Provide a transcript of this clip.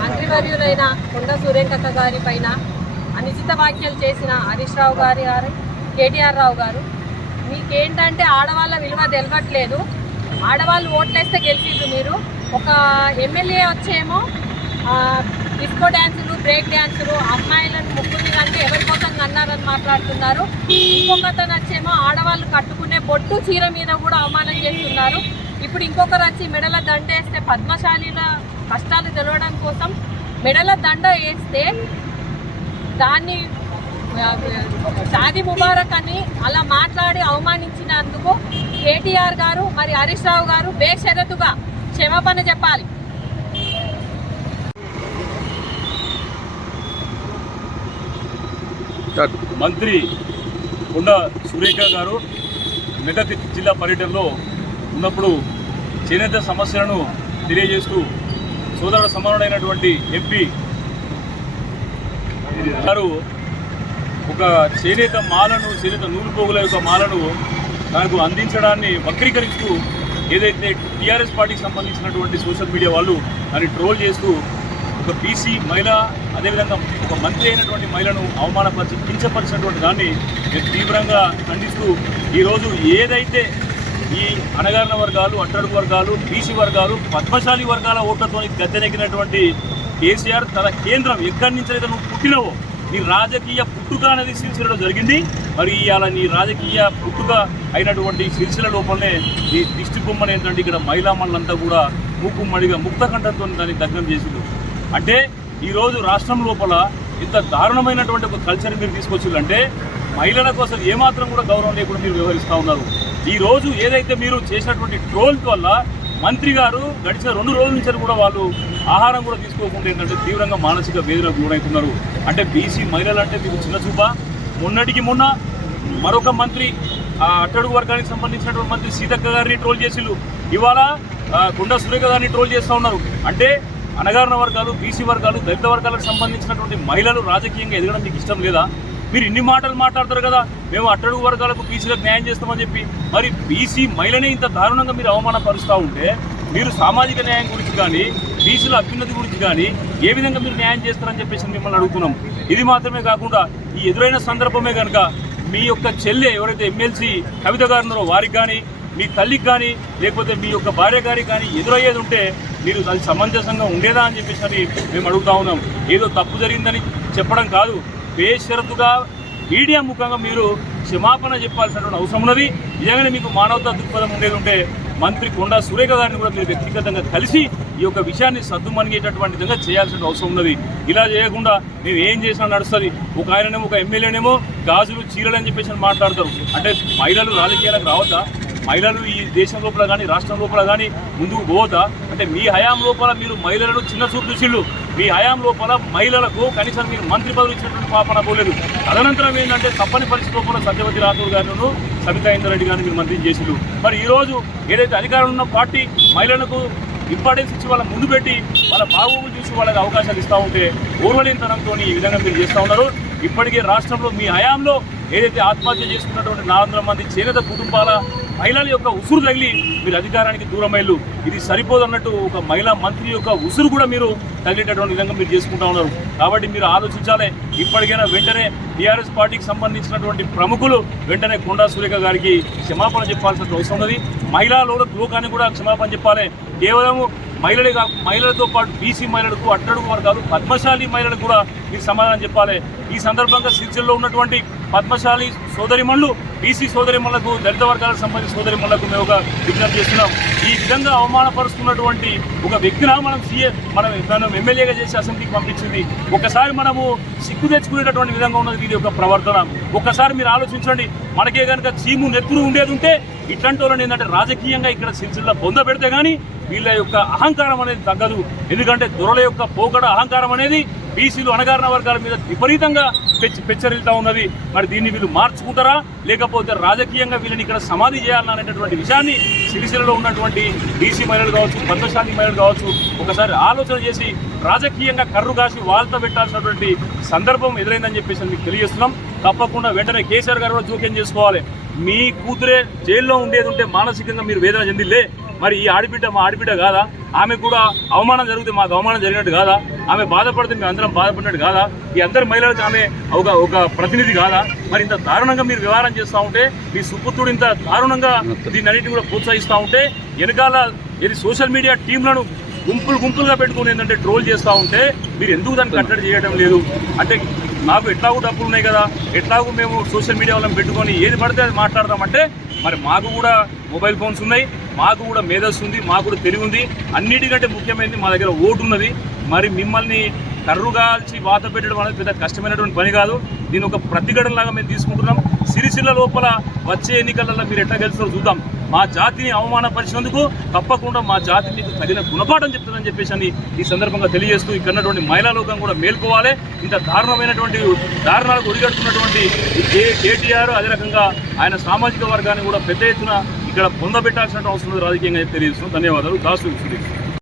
మంత్రివర్యులైన కొండ సూర్యకథ గారి పైన అనుచిత వ్యాఖ్యలు చేసిన హరీష్ రావు గారి గారు కేటీఆర్ రావు గారు మీకేంటంటే ఆడవాళ్ళ విలువ తెలవట్లేదు. ఆడవాళ్ళు ఓట్లేస్తే గెలిచిండ్రు మీరు. ఒక ఎమ్మెల్యే వచ్చేమో డిస్కో డ్యాన్సులు బ్రేక్ డ్యాన్సులు అమ్మాయిలను ముగ్గురు అంటే ఎవరి కోసం అన్నారని మాట్లాడుతున్నారు. ఇంకొకతను వచ్చేమో ఆడవాళ్ళు కట్టుకునే బొట్టు చీర మీద కూడా అవమానం చేస్తున్నారు. ఇప్పుడు ఇంకొకరు వచ్చి మెడల దండ వేస్తే పద్మశాలిల కష్టాలు తెలవడం కోసం మెడల దండ వేస్తే దాన్ని సాది షాది ముబారక్ అని అలా మాట్లాడి అవమానించినందుకు కేటీఆర్ గారు మరి హరీష్ రావు గారు బేషరతుగా క్షమాపణ చెప్పాలి. మంత్రి కొండ సురేఖ గారు మెదక్ జిల్లా పర్యటనలో ఉన్నప్పుడు చేనేత సమస్యలను తెలియజేస్తూ సోదరుల సమానుడైనటువంటి ఎంపీ గారు ఒక చేనేత మాలను చేనేత నూలు పోగుల యొక్క మాలను తనకు అందించడాన్ని వక్రీకరిస్తూ ఏదైతే టీఆర్ఎస్ పార్టీకి సంబంధించినటువంటి సోషల్ మీడియా వాళ్ళు దాన్ని ట్రోల్ చేస్తూ ఒక బీసీ మహిళ అదేవిధంగా ఒక మంత్రి అయినటువంటి మహిళను అవమానపరిచి కించపరిచినటువంటి దాన్ని నేను తీవ్రంగా ఖండిస్తూ ఈరోజు ఏదైతే ఈ అణగారిన వర్గాలు అట్టడుగు వర్గాలు బీసీ వర్గాలు పద్మశాలి వర్గాల ఓట్లతో గద్దెనెక్కినటువంటి కేసీఆర్ తన కేంద్రం ఎక్కడి నుంచి అయితే నువ్వు పుట్టినవో నీ రాజకీయ పుట్టుక అనేది సిరిసిలలో జరిగింది. మరి ఇవాళ నీ రాజకీయ పుట్టుక అయినటువంటి సిరిసిల లోపలనే నీ దిష్టి బొమ్మని ఏంటంటే ఇక్కడ మహిళా మండలంతా కూడా మూకుమ్మడిగా ముక్త దాన్ని దగ్నం చేసిండు అంటే ఈరోజు రాష్ట్రం లోపల ఇంత దారుణమైనటువంటి ఒక కల్చర్ మీరు తీసుకొచ్చిందంటే మహిళల కోసం ఏమాత్రం కూడా గౌరవం లేకుండా మీరు వ్యవహరిస్తూ ఉన్నారు. ఈ రోజు ఏదైతే మీరు చేసినటువంటి ట్రోల్ వల్ల మంత్రి గారు గడిచిన రెండు రోజుల నుంచి కూడా వాళ్ళు ఆహారం కూడా తీసుకోకుండా ఏంటంటే తీవ్రంగా మానసిక వేదనకు గురవుతున్నారు అంటే బీసీ మహిళలు అంటే మీకు చిన్న చూప. మొన్నటికి మొన్న మరొక మంత్రి అట్టడుగు వర్గానికి సంబంధించినటువంటి మంత్రి సీతక్క గారిని ట్రోల్ చేసిళ్ళు. ఇవాళ కొండ సురేఖ గారిని ట్రోల్ చేస్తూ ఉన్నారు. అంటే అనగారిన వర్గాలు బీసీ వర్గాలు దళిత వర్గాలకు సంబంధించినటువంటి మహిళలు రాజకీయంగా ఎదగడం మీకు ఇష్టం లేదా? మీరు ఇన్ని మాటలు మాట్లాడతారు కదా మేము అట్టడుగు వర్గాలకు బీసీలకు న్యాయం చేస్తామని చెప్పి మరి బీసీ మహిళనే ఇంత దారుణంగా మీరు అవమానపరుస్తూ ఉంటే మీరు సామాజిక న్యాయం గురించి కానీ బీసీల అభ్యున్నతి గురించి కానీ ఏ విధంగా మీరు న్యాయం చేస్తారని చెప్పేసి మిమ్మల్ని అడుగుతున్నాం. ఇది మాత్రమే కాకుండా ఈ ఎదురైన సందర్భమే కనుక మీ యొక్క చెల్లె ఎవరైతే ఎమ్మెల్సీ కవిత గారు ఉన్నారో వారికి కానీ మీ తల్లికి కానీ లేకపోతే మీ యొక్క భార్య గారికి కానీ ఎదురయ్యేది ఉంటే మీరు అది సమంజసంగా ఉండేదా అని చెప్పేసి అని మేము అడుగుతా ఉన్నాం. ఏదో తప్పు జరిగిందని చెప్పడం కాదు. బేషరతుగా మీడియా ముఖంగా మీరు క్షమాపణ చెప్పాల్సినటువంటి అవసరం ఉన్నది. నిజంగానే మీకు మానవతా దృక్పథం ఉండేది ఉంటే మంత్రి కొండా సురేఖ గారిని కూడా మీరు వ్యక్తిగతంగా కలిసి ఈ యొక్క విషయాన్ని సద్దుమణిగేటటువంటి విధంగా చేయాల్సిన అవసరం ఉన్నది. ఇలా చేయకుండా మేము ఏం చేసినా నడుస్తుంది. ఒక ఆయననేమో ఒక ఎమ్మెల్యేనేమో గాజులు చీరలు అని చెప్పేసి మాట్లాడతారు. అంటే మహిళలు రాజకీయాలకు రావద్దా? మహిళలు ఈ దేశం లోపల కానీ రాష్ట్రం లోపల కానీ ముందుకు పోతా అంటే మీ హయాం లోపల మీరు మహిళలను చిన్న చూపు మీ హయాం లోపల మహిళలకు కనీసం మీరు మంత్రి పదవి ఇచ్చినటువంటి పాపన పోలేదు. తదనంతరం ఏంటంటే తప్పని పరిస్థితి లోపల సత్యవతి రాథోడ్ గారిను సబితా ఇంద్రెడ్డి గారిని మీరు మంత్రి చేసిండు మరి ఈరోజు ఏదైతే అధికారంలో ఉన్న పార్టీ మహిళలకు ఇంపార్టెన్స్ ఇచ్చి వాళ్ళ ముందు పెట్టి వాళ్ళ బాగోగులు చూసి వాళ్ళకి అవకాశాలు ఇస్తూ ఉంటే ఊర్వలీనతనంతో ఈ విధంగా మీరు చేస్తూ ఉన్నారు. ఇప్పటికే రాష్ట్రంలో మీ హయాంలో ఏదైతే ఆత్మహత్య చేసుకున్నటువంటి నాలుగు మంది చేనేత కుటుంబాల మహిళల యొక్క ఉసురు తగిలి మీరు అధికారానికి దూరమైళ్ళు ఇది సరిపోదన్నట్టు ఒక మహిళా మంత్రి యొక్క ఉసురు కూడా మీరు తగిలేటటువంటి విధంగా మీరు చేసుకుంటా ఉన్నారు. కాబట్టి మీరు ఆలోచించాలి. ఇప్పటికైనా వెంటనే టీఆర్ఎస్ పార్టీకి సంబంధించినటువంటి ప్రముఖులు వెంటనే కొండా సురేఖ గారికి క్షమాపణ చెప్పాల్సిన అవసరం ఉన్నది. మహిళా లోక కూడా క్షమాపణ చెప్పాలి. కేవలము మహిళలే కాదు మహిళలతో పాటు బీసీ మహిళలకు అట్టడుగు వర్గాలు పద్మశాలి మహిళలకు కూడా మీరు సమాధానం చెప్పాలి. ఈ సందర్భంగా సిరిసిల్లో ఉన్నటువంటి పద్మశాలి సోదరిమణులు బీసీ సోదరిమణులకు దళిత వర్గాలకు సంబంధించిన సోదరిమణులకు మేము ఒక విజ్ఞప్తి చేస్తున్నాం. ఈ విధంగా అవమానపరుస్తున్నటువంటి ఒక వ్యక్తిన మనం సీఏ మనం మనం ఎమ్మెల్యేగా చేసి అసెంబ్లీకి పంపించింది. ఒకసారి మనము సిగ్గు తెచ్చుకునేటటువంటి విధంగా ఉన్నది. ఇది ఒక ప్రవర్తన. ఒక్కసారి మీరు ఆలోచించండి. మనకే కనుక చీము నెత్తురు ఉండేది ఉంటే ఇట్లాంటి వాళ్ళని ఏంటంటే రాజకీయంగా ఇక్కడ సిరిసిల్ల పొంద పెడితే కానీ వీళ్ళ యొక్క అహంకారం అనేది తగ్గదు. ఎందుకంటే దొరల యొక్క పోకడ అహంకారం అనేది బీసీలు అణగారిన వర్గాల మీద విపరీతంగా పెచ్చి పెచ్చరిల్తా ఉన్నది. మరి దీన్ని వీళ్ళు మార్చుకుంటారా? లేకపోతే రాజకీయంగా వీళ్ళని ఇక్కడ సమాధి చేయాలని అనేటటువంటి విషయాన్ని సిరిసిల్లలో ఉన్నటువంటి బీసీ మహిళలు కావచ్చు పద్మశాలి మహిళలు కావచ్చు ఒకసారి ఆలోచన చేసి రాజకీయంగా కర్రు కాసి వాళ్ళతో పెట్టాల్సినటువంటి సందర్భం ఎదురైందని చెప్పేసి మీకు తెలియజేస్తున్నాం. తప్పకుండా వెంటనే కేసీఆర్ గారు కూడా జోక్యం చేసుకోవాలి. మీ కూతురే జైల్లో ఉండేది ఉంటే మానసికంగా మీరు వేదన చెందిలే మరి ఈ ఆడబిడ్డ మా ఆడబిడ్డ కాదా? ఆమె కూడా అవమానం జరిగితే మాకు అవమానం జరిగినట్టు కాదా? ఆమె బాధపడితే మేము అందరం బాధపడినట్టు కాదా? ఈ అందరి మహిళలకు ఆమె ఒక ఒక ప్రతినిధి కాదా? మరి ఇంత దారుణంగా మీరు వ్యవహారం చేస్తూ ఉంటే మీ సుపుత్రుడు ఇంత దారుణంగా దీన్ని అన్నింటినీ కూడా ప్రోత్సహిస్తూ ఉంటే వెనకాల ఇది సోషల్ మీడియా టీంలను గుంపులు గుంపులుగా పెట్టుకుని ఏంటంటే ట్రోల్ చేస్తూ ఉంటే మీరు ఎందుకు దాన్ని కట్టడి చేయడం లేదు? అంటే నాకు ఎట్లాగూ డబ్బులు ఉన్నాయి కదా? ఎట్లాగూ మేము సోషల్ మీడియా వాళ్ళని పెట్టుకొని ఏది పడితే అది మాట్లాడదామంటే మరి మాకు కూడా మొబైల్ ఫోన్స్ ఉన్నాయి. మాకు కూడా మేధస్సు ఉంది మాకు కూడా తెలివి ఉంది. అన్నిటికంటే ముఖ్యమైనది మా దగ్గర ఓటు ఉన్నది. మరి మిమ్మల్ని కర్రుగాల్చి వాత పెట్టడం అనేది పెద్ద కష్టమైనటువంటి పని కాదు. దీని ఒక ప్రతిఘటనలాగా మేము తీసుకుంటున్నాం. సిరిసిల్ల లోపల వచ్చే ఎన్నికలలో మీరు ఎట్లా గెలుస్తారో చూద్దాం. మా జాతిని అవమానపరిచినందుకు తప్పకుండా మా జాతి మీకు తగిన గుణపాఠం చెప్తుందని చెప్పేసి అని ఈ సందర్భంగా తెలియజేస్తూ ఇక్కడ మహిళా లోకం కూడా మేల్కోవాలి. ఇంత దారుణమైనటువంటి దారుణాలకు ఒడిగడుతున్నటువంటి కేటీఆర్ అదే రకంగా ఆయన సామాజిక వర్గాన్ని కూడా పెద్ద ఎత్తున ఇక్కడ పొందబెట్టాల్సిన అవసరం రాజకీయంగా తెలియజేస్తున్నాం ధన్యవాదాలు. దాసు సురేష్.